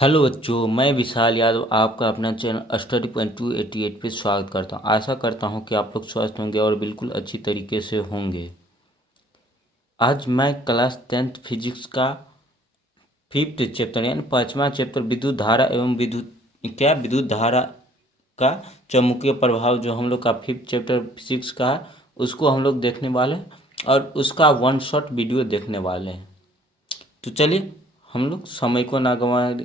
Hello बच्चों, मैं विशाल यादव आपका अपना चैनल Study.288 पे स्वागत करता हूँ। आशा करता हूँ कि आप लोग स्वस्थ होंगे और बिल्कुल अच्छी तरीके से होंगे। आज मैं क्लास 10th फिजिक्स का 5th चैप्टर यानी 5वां चैप्टर विद्युत धारा एवं विद्युत धारा का चुंबकीय प्रभाव, जो हम लोग का 5th चैप्टर फिजिक्स का है, उसको हम लोग देखने वाले हैं और उसका 1 शॉट वीडियो देखने वाले हैं। तो चलिए हम लोग समय को ना गंवाते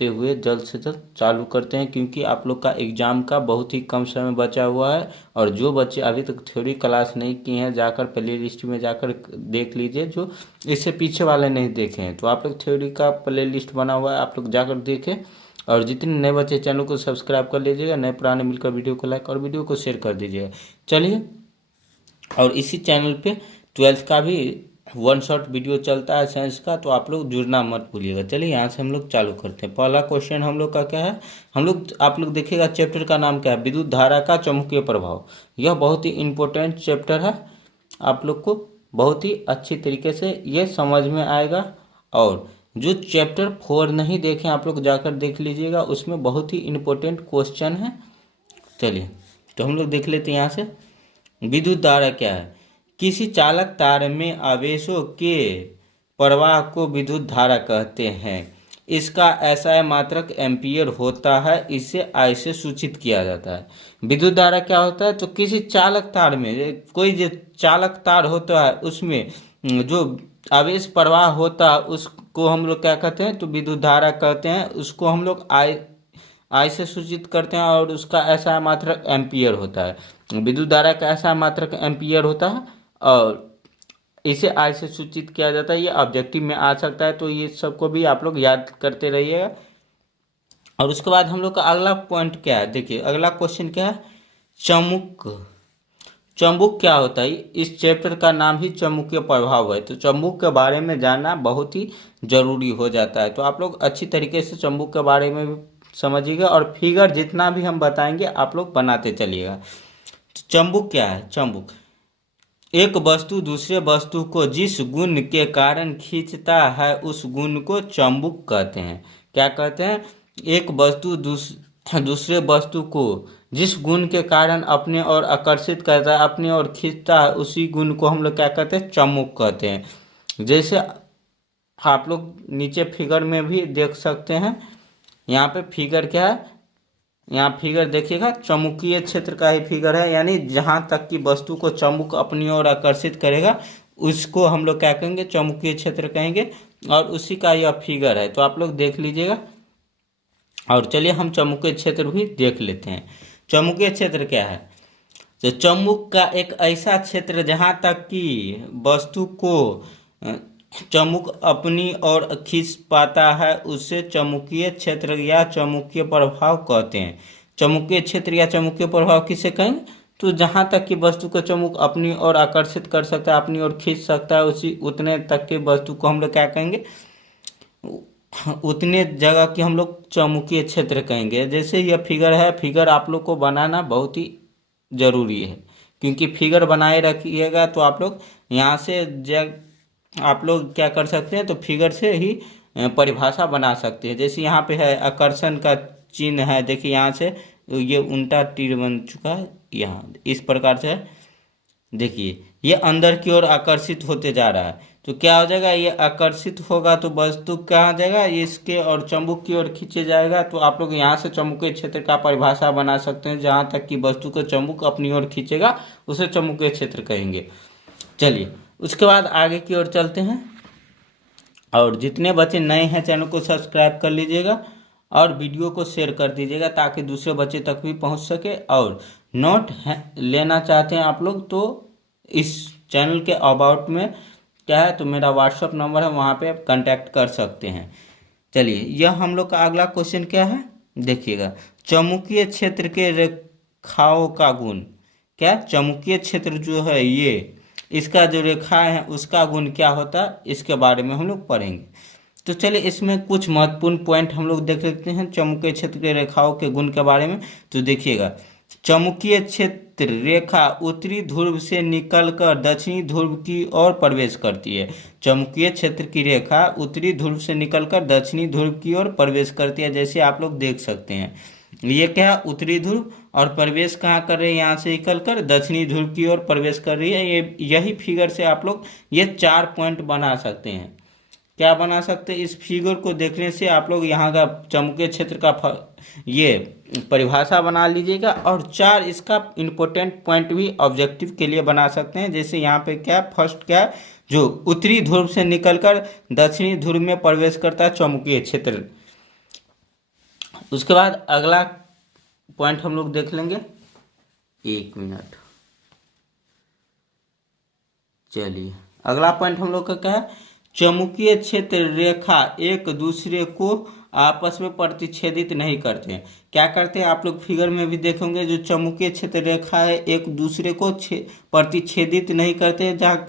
हुए जल्द से जल्द चालू करते हैं, क्योंकि आप लोग का एग्ज़ाम का बहुत ही कम समय बचा हुआ है। और जो बच्चे अभी तक थ्योरी क्लास नहीं किए हैं, जाकर प्ले लिस्ट में जाकर देख लीजिए। जो इससे पीछे वाले नहीं देखे हैं तो आप लोग थ्योरी का प्ले लिस्ट बना हुआ है, आप लोग जाकर देखें। और जितने नए बच्चे चैनल को सब्सक्राइब कर लीजिएगा, नए पुराने मिलकर वीडियो को लाइक और वीडियो को शेयर कर दीजिएगा। चलिए, और इसी चैनल पे 12th का भी 1 शॉट वीडियो चलता है साइंस का, तो आप लोग जुड़ना मत भूलिएगा। चलिए यहाँ से हम लोग चालू करते हैं। पहला क्वेश्चन हम लोग का क्या है, आप लोग देखिएगा चैप्टर का नाम क्या है, विद्युत धारा का चुंबकीय प्रभाव। यह बहुत ही इम्पोर्टेंट चैप्टर है, आप लोग को बहुत ही अच्छी तरीके से ये समझ में आएगा। और जो चैप्टर 4 नहीं देखें आप लोग जाकर देख लीजिएगा, उसमें बहुत ही इम्पोर्टेंट क्वेश्चन है। चलिए तो हम लोग देख लेते हैं यहाँ से। विद्युत धारा क्या है? किसी चालक तार में आवेशों के प्रवाह को विद्युत धारा कहते हैं। इसका एसआई मात्रक एम्पीयर होता है। इसे आई से सूचित किया जाता है। विद्युत धारा क्या होता है? तो किसी चालक तार में, कोई जो चालक तार होता है उसमें जो आवेश प्रवाह होता है उसको हम लोग क्या कहते हैं? तो विद्युत धारा कहते हैं। उसको हम लोग आई से सूचित करते हैं और उसका ऐसा मात्रक एम्पीयर होता है। विद्युत धारा का ऐसा मात्रक एम्पीयर होता है और इसे आई से सूचित किया जाता है। ये ऑब्जेक्टिव में आ सकता है, तो ये सबको भी आप लोग याद करते रहिएगा। और उसके बाद हम लोग का अगला पॉइंट क्या है, देखिए अगला क्वेश्चन क्या है, चुंबक। चुंबक क्या होता है? इस चैप्टर का नाम ही चुंबकीय प्रभाव है, तो चुंबक के बारे में जानना बहुत ही जरूरी हो जाता है। तो आप लोग अच्छी तरीके से चुंबक के बारे में भी समझिएगा और फिगर जितना भी हम बताएंगे आप लोग बनाते चलिएगा। तो चुंबक क्या है? चुंबक एक वस्तु दूसरे वस्तु को जिस गुण के कारण खींचता है उस गुण को चुंबक कहते हैं। क्या कहते हैं? एक वस्तु दूसरे वस्तु को जिस गुण के कारण अपने ओर आकर्षित करता है, अपने ओर खींचता है, उसी गुण को हम लोग क्या कहते हैं? चुंबक कहते हैं। जैसे आप लोग नीचे फिगर में भी देख सकते हैं। यहाँ पे फिगर क्या है, यहाँ फिगर देखिएगा, चुंबकीय क्षेत्र का ही फिगर है। यानी जहाँ तक कि वस्तु को चुंबक अपनी ओर आकर्षित करेगा उसको हम लोग क्या कहेंगे? चुंबकीय क्षेत्र कहेंगे। और उसी का यह फिगर है, तो आप लोग देख लीजिएगा। और चलिए हम चुंबकीय क्षेत्र भी देख लेते हैं। चुंबकीय क्षेत्र क्या है? तो चुंबक का एक ऐसा क्षेत्र जहाँ तक कि वस्तु को चुंबक अपनी ओर खींच पाता है उसे चुंबकीय क्षेत्र या चुंबकीय प्रभाव कहते हैं। चुंबकीय क्षेत्र या चुंबकीय प्रभाव किसे कहेंगे? तो जहाँ तक कि वस्तु को चुंबक अपनी ओर आकर्षित कर सकता है, अपनी ओर खींच सकता है, उसी उतने तक के वस्तु को हम लोग क्या कहेंगे? उतने जगह की हम लोग चुंबकीय क्षेत्र कहेंगे। जैसे यह फिगर है, फिगर आप लोग को बनाना बहुत ही जरूरी है, क्योंकि फिगर बनाए रखिएगा तो आप लोग यहाँ से आप लोग क्या कर सकते हैं? तो फिगर से ही परिभाषा बना सकते हैं। जैसे यहाँ पे है आकर्षण का चिन्ह है, देखिए यहाँ से ये उल्टा तीर बन चुका है, यहाँ इस प्रकार से देखिए ये अंदर की ओर आकर्षित होते जा रहा है। तो क्या हो जाएगा? ये आकर्षित होगा तो वस्तु कहाँ जाएगा? इसके और चुंबक की ओर खींचे जाएगा। तो आप लोग यहाँ से चुंबकीय क्षेत्र का परिभाषा बना सकते हैं। जहाँ तक कि वस्तु को चुंबक अपनी ओर खींचेगा उसे चुंबकीय क्षेत्र कहेंगे। चलिए उसके बाद आगे की ओर चलते हैं। और जितने बच्चे नए हैं चैनल को सब्सक्राइब कर लीजिएगा और वीडियो को शेयर कर दीजिएगा ताकि दूसरे बच्चे तक भी पहुंच सके। और नोट लेना चाहते हैं आप लोग तो इस चैनल के अबाउट में क्या है, तो मेरा व्हाट्सअप नंबर है, वहाँ पे आप कांटेक्ट कर सकते हैं। चलिए यह हम लोग का अगला क्वेश्चन क्या है, देखिएगा। चुंबकीय क्षेत्र के रेखाओं का गुण क्या? चुंबकीय क्षेत्र जो है ये, इसका जो रेखाएं है उसका गुण क्या होता है, इसके बारे में हम लोग पढ़ेंगे। तो चलिए इसमें कुछ महत्वपूर्ण पॉइंट हम लोग देख लेते हैं चुंबकीय क्षेत्र के रेखाओं के गुण के बारे में। तो देखिएगा चुंबकीय क्षेत्र रेखा उत्तरी ध्रुव से निकलकर दक्षिणी ध्रुव की ओर प्रवेश करती है। चुंबकीय क्षेत्र की रेखा उत्तरी ध्रुव से निकलकर दक्षिणी ध्रुव की ओर प्रवेश करती है, जैसे आप लोग देख सकते हैं। ये क्या है, उत्तरी ध्रुव, और प्रवेश कहाँ कर रही है, यहाँ से निकलकर दक्षिणी ध्रुव की ओर प्रवेश कर रही है। ये यही फिगर से आप लोग ये 4 पॉइंट बना सकते हैं। क्या बना सकते हैं, इस फिगर को देखने से आप लोग यहाँ का चुंबकीय क्षेत्र का ये परिभाषा बना लीजिएगा, और 4 इसका इम्पोर्टेंट पॉइंट भी ऑब्जेक्टिव के लिए बना सकते हैं। जैसे यहाँ पे क्या, फर्स्ट क्या है, जो उत्तरी ध्रुव से निकलकर दक्षिणी ध्रुव में प्रवेश करता है चुंबकीय क्षेत्र। उसके बाद अगला पॉइंट हम लोग देख लेंगे, 1 मिनट। चलिए, अगला पॉइंट हम लोग का क्या है, चुंबकीय क्षेत्र रेखा एक दूसरे को आपस में प्रतिच्छेदित नहीं करते हैं। क्या करते हैं, आप लोग फिगर में भी देखेंगे, जो चुंबकीय क्षेत्र रेखा है एक दूसरे को प्रतिच्छेदित नहीं करते हैं, जहाँ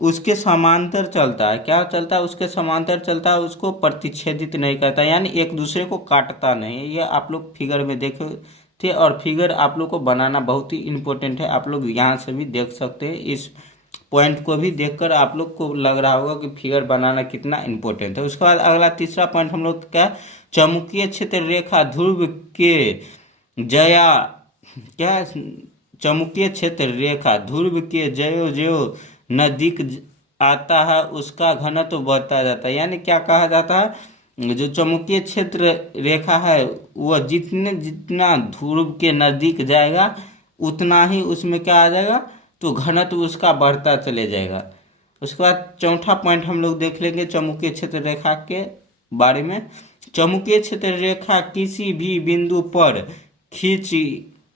उसके समांतर चलता है। क्या चलता है, उसके समांतर चलता है, उसको प्रतिच्छेदित नहीं करता, यानी एक दूसरे को काटता नहीं। ये आप लोग फिगर में देखे थे, और फिगर आप लोग को बनाना बहुत ही इम्पोर्टेंट है। आप लोग यहाँ से भी देख सकते हैं, इस पॉइंट को भी देखकर आप लोग को लग रहा होगा कि फिगर बनाना कितना इम्पोर्टेंट है। उसके बाद अगला तीसरा पॉइंट हम लोग क्या, चुंबकीय क्षेत्र रेखा ध्रुव के जया क्या, चुंबकीय क्षेत्र रेखा ध्रुव के ज्यो ज्यो नजदीक आता है उसका घनत्व बढ़ता जाता है। यानी क्या कहा जाता है, जो चुंबकीय क्षेत्र रेखा है वह जितना ध्रुव के नजदीक जाएगा उतना ही उसमें क्या आ जाएगा, तो घनत्व उसका बढ़ता चले जाएगा। उसके बाद चौथा पॉइंट हम लोग देख लेंगे चुंबकीय क्षेत्र रेखा के बारे में। चुंबकीय क्षेत्र रेखा किसी भी बिंदु पर खींची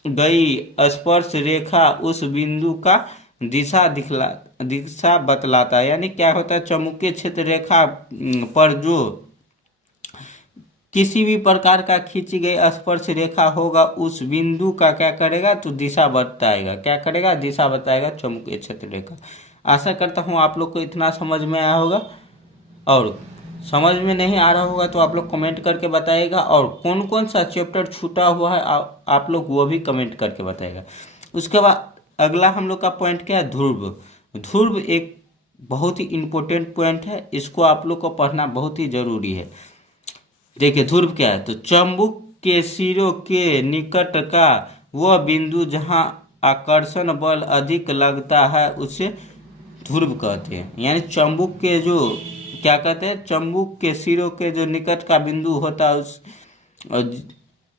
गई स्पर्श रेखा उस बिंदु का दिशा बतलाता है। यानी क्या होता है, चुंबकीय क्षेत्र रेखा पर जो किसी भी प्रकार का खींची गई स्पर्श रेखा होगा उस बिंदु का क्या करेगा, तो दिशा बताएगा। क्या करेगा, दिशा बताएगा चुंबकीय क्षेत्र रेखा। आशा करता हूँ आप लोग को इतना समझ में आया होगा, और समझ में नहीं आ रहा होगा तो आप लोग कमेंट करके बताइएगा, और कौन कौन सा चैप्टर छूटा हुआ है आप लोग वो भी कमेंट करके बताइएगा। उसके बाद अगला हम लोग का पॉइंट क्या है, ध्रुव। ध्रुव एक बहुत ही इम्पोर्टेंट पॉइंट है, इसको आप लोग को पढ़ना बहुत ही जरूरी है। देखिए ध्रुव क्या है, तो चुंबक के सिरों के निकट का वह बिंदु जहां आकर्षण बल अधिक लगता है उसे ध्रुव कहते हैं। यानी चुंबक के जो क्या कहते हैं, चुंबक के सिरों के जो निकट का बिंदु होता है उस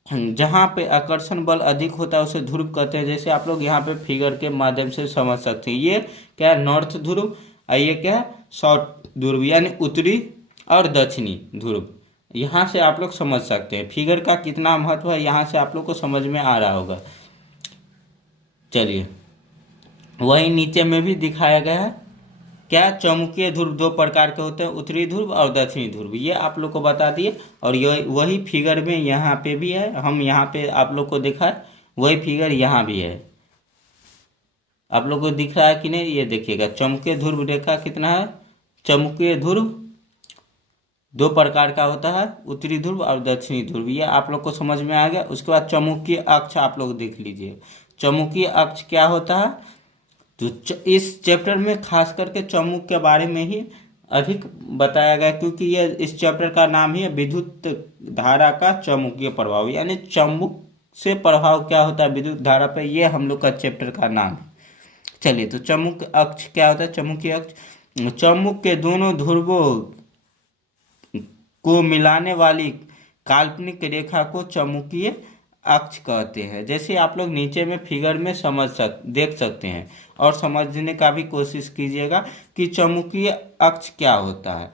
जहाँ पे आकर्षण बल अधिक होता है उसे ध्रुव कहते हैं। जैसे आप लोग यहाँ पे फिगर के माध्यम से समझ सकते हैं। ये क्या है, नॉर्थ ध्रुव, और ये क्या है, साउथ ध्रुव, यानी उत्तरी और दक्षिणी ध्रुव। यहाँ से आप लोग समझ सकते हैं फिगर का कितना महत्व है, यहाँ से आप लोग को समझ में आ रहा होगा। चलिए, वही नीचे में भी दिखाया गया है। क्या, चुंबकीय ध्रुव 2 प्रकार के होते हैं, उत्तरी ध्रुव और दक्षिणी ध्रुव, ये आप लोग को बता दिए। और ये वही फिगर में यहाँ पे भी है, हम यहाँ पे आप लोग को दिखा है, वही फिगर यहाँ भी है। आप लोग को दिख रहा है कि नहीं, ये देखिएगा चुंबकीय ध्रुव रेखा कितना है। चुंबकीय ध्रुव 2 प्रकार का होता है, उत्तरी ध्रुव और दक्षिणी ध्रुव, ये आप लोग को समझ में आ गया। उसके बाद चुंबकीय अक्ष आप लोग देख लीजिए। चुंबकीय अक्ष क्या होता है, तो इस चैप्टर में खास करके चुंबक के बारे में ही अधिक बताया गया, क्योंकि ये इस चैप्टर का नाम ही है विद्युत धारा का चुंबकीय प्रभाव। यानी चुंबक से प्रभाव क्या होता है विद्युत धारा पे, ये हम लोग का चैप्टर का नाम है। चलिए, तो चुंबक अक्ष क्या होता है, चुंबकीय अक्ष चुंबक के दोनों ध्रुवों को मिलाने वाली काल्पनिक रेखा को चुंबकीय अक्ष कहते हैं। जैसे आप लोग नीचे में फिगर में देख सकते हैं, और समझने का भी कोशिश कीजिएगा कि चुंबकीय अक्ष क्या होता है।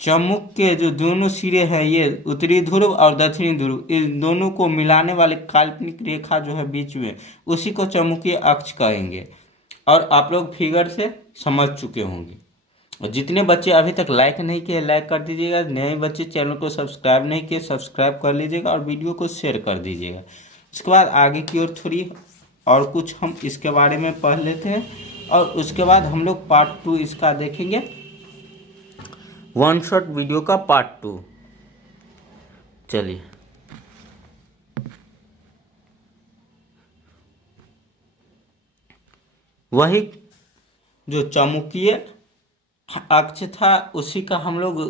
चुंबक के जो दोनों सिरे हैं, ये उत्तरी ध्रुव और दक्षिणी ध्रुव, इन दोनों को मिलाने वाली काल्पनिक रेखा जो है बीच में, उसी को चुंबकीय अक्ष कहेंगे। और आप लोग फिगर से समझ चुके होंगे। और जितने बच्चे अभी तक लाइक नहीं किए लाइक कर दीजिएगा, नए बच्चे चैनल को सब्सक्राइब नहीं किए सब्सक्राइब कर लीजिएगा, और वीडियो को शेयर कर दीजिएगा। इसके बाद आगे की ओर थोड़ी और कुछ हम इसके बारे में पढ़ लेते हैं, और उसके बाद हम लोग पार्ट 2 इसका देखेंगे, 1 शॉट वीडियो का पार्ट 2। चलिए, वही जो चुंबकीय अक्ष था उसी का हम लोग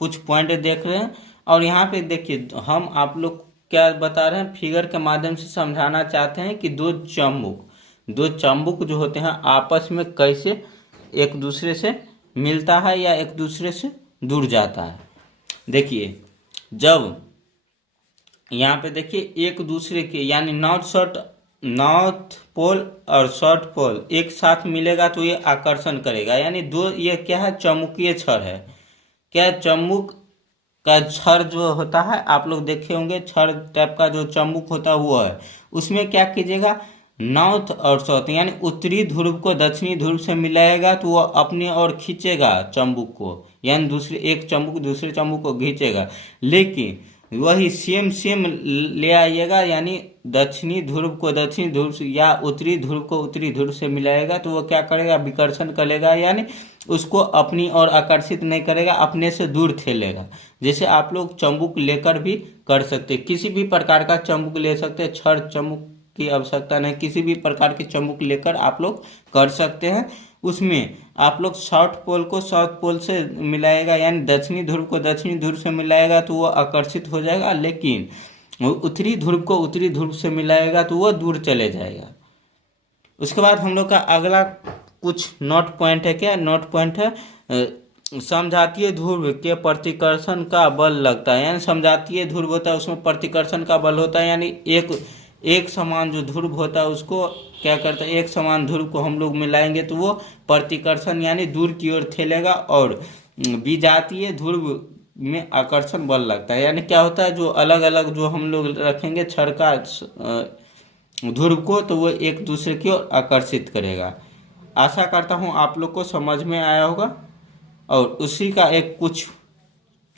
कुछ पॉइंट देख रहे हैं। और यहाँ पे देखिए हम आप लोग क्या बता रहे हैं, फिगर के माध्यम से समझाना चाहते हैं कि दो चुंबक जो होते हैं आपस में कैसे एक दूसरे से मिलता है या एक दूसरे से दूर जाता है। देखिए जब यहाँ पे देखिए एक दूसरे के यानी नॉर्थ पोल और साउथ पोल एक साथ मिलेगा तो ये आकर्षण करेगा, यानी दो, ये क्या है, चुंबकीय छड़ है। क्या चुंबक का छड़ जो होता है आप लोग देखे होंगे, छड़ टाइप का जो चुंबक होता है वो है, उसमें क्या कीजिएगा, नॉर्थ और साउथ यानी उत्तरी ध्रुव को दक्षिणी ध्रुव से मिलाएगा तो वो अपनी ओर खींचेगा चुंबक को, यानी दूसरे एक चुंबक दूसरे चुंबक को खींचेगा। लेकिन वही सेम ले आइएगा, यानी दक्षिणी ध्रुव को दक्षिणी ध्रुव से या उत्तरी ध्रुव को उत्तरी ध्रुव से मिलाएगा तो वो क्या करेगा, विकर्षण करेगा, यानी उसको अपनी ओर आकर्षित नहीं करेगा, अपने से दूर ठेलेगा। जैसे आप लोग चुंबक लेकर भी कर सकते हैं, किसी भी प्रकार का चुंबक ले सकते हैं, छड़ चुंबक की आवश्यकता नहीं, किसी भी प्रकार के चुंबक लेकर आप लोग कर सकते हैं। उसमें आप लोग साउथ पोल को साउथ पोल से मिलाएगा, यानी दक्षिणी ध्रुव को दक्षिणी ध्रुव से मिलाएगा तो वो आकर्षित हो जाएगा, लेकिन उत्तरी ध्रुव को उत्तरी ध्रुव से मिलाएगा तो वो दूर चले जाएगा। उसके बाद हम लोग का अगला कुछ नोट पॉइंट है। क्या नोट पॉइंट है, समजातीय ध्रुव के प्रतिकर्षण का बल लगता है, यानी समजातीय ध्रुव होता है उसमें प्रतिकर्षण का बल होता है, यानी एक समान जो ध्रुव होता है उसको क्या करता है, एक समान ध्रुव को हम लोग मिलाएंगे तो वो प्रतिकर्षण यानी दूर की ओर ठेलेगा। और विजातीय ध्रुव में आकर्षण बल लगता है, यानी क्या होता है, जो अलग अलग जो हम लोग रखेंगे छड़ का ध्रुव को तो वो एक दूसरे की ओर आकर्षित करेगा। आशा करता हूँ आप लोग को समझ में आया होगा। और उसी का एक कुछ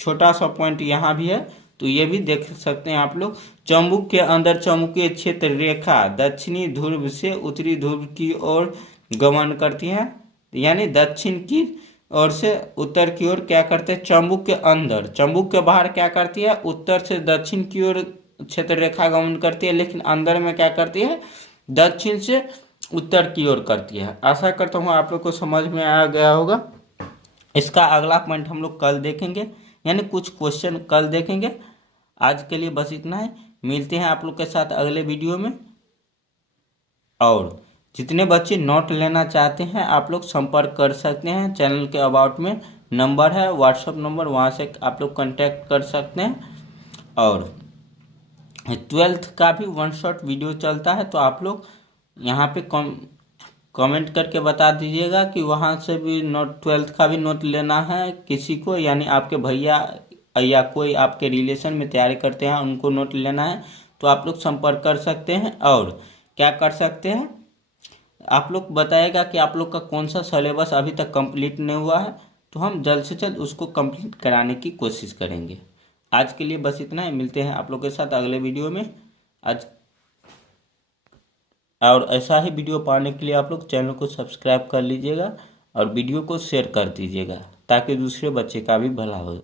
छोटा सा पॉइंट यहाँ भी है तो ये भी देख सकते हैं आप लोग। चुंबक के अंदर चुंबकीय क्षेत्र रेखा दक्षिणी ध्रुव से उत्तरी ध्रुव की ओर गमन करती है, यानी दक्षिण की ओर से उत्तर की ओर क्या करते हैं, चुंबक के अंदर, चुंबक के बाहर क्या करती है, उत्तर से दक्षिण की ओर क्षेत्र रेखा गमन करती है, लेकिन अंदर में क्या करती है, दक्षिण से उत्तर की ओर करती है। आशा करता हूँ आप लोग को समझ में आ गया होगा। इसका अगला पॉइंट हम लोग कल देखेंगे, यानी कुछ क्वेश्चन कल देखेंगे। आज के लिए बस इतना है, मिलते हैं आप लोग के साथ अगले वीडियो में। और जितने बच्चे नोट लेना चाहते हैं आप लोग संपर्क कर सकते हैं, चैनल के अबाउट में नंबर है, व्हाट्सएप नंबर, वहाँ से आप लोग कांटेक्ट कर सकते हैं। और 12th का भी वन शॉट वीडियो चलता है तो आप लोग यहाँ पे कमेंट करके बता दीजिएगा कि वहाँ से भी नोट 12th का भी नोट लेना है किसी को, यानी आपके भैया या कोई आपके रिलेशन में तैयारी करते हैं उनको नोट लेना है तो आप लोग संपर्क कर सकते हैं। और क्या कर सकते हैं, आप लोग बताएगा कि आप लोग का कौन सा सिलेबस अभी तक कंप्लीट नहीं हुआ है तो हम जल्द से जल्द उसको कंप्लीट कराने की कोशिश करेंगे। आज के लिए बस इतना ही, मिलते हैं आप लोग के साथ अगले वीडियो में। आज और ऐसा ही वीडियो पाने के लिए आप लोग चैनल को सब्सक्राइब कर लीजिएगा और वीडियो को शेयर कर दीजिएगा ताकि दूसरे बच्चे का भी भला हो।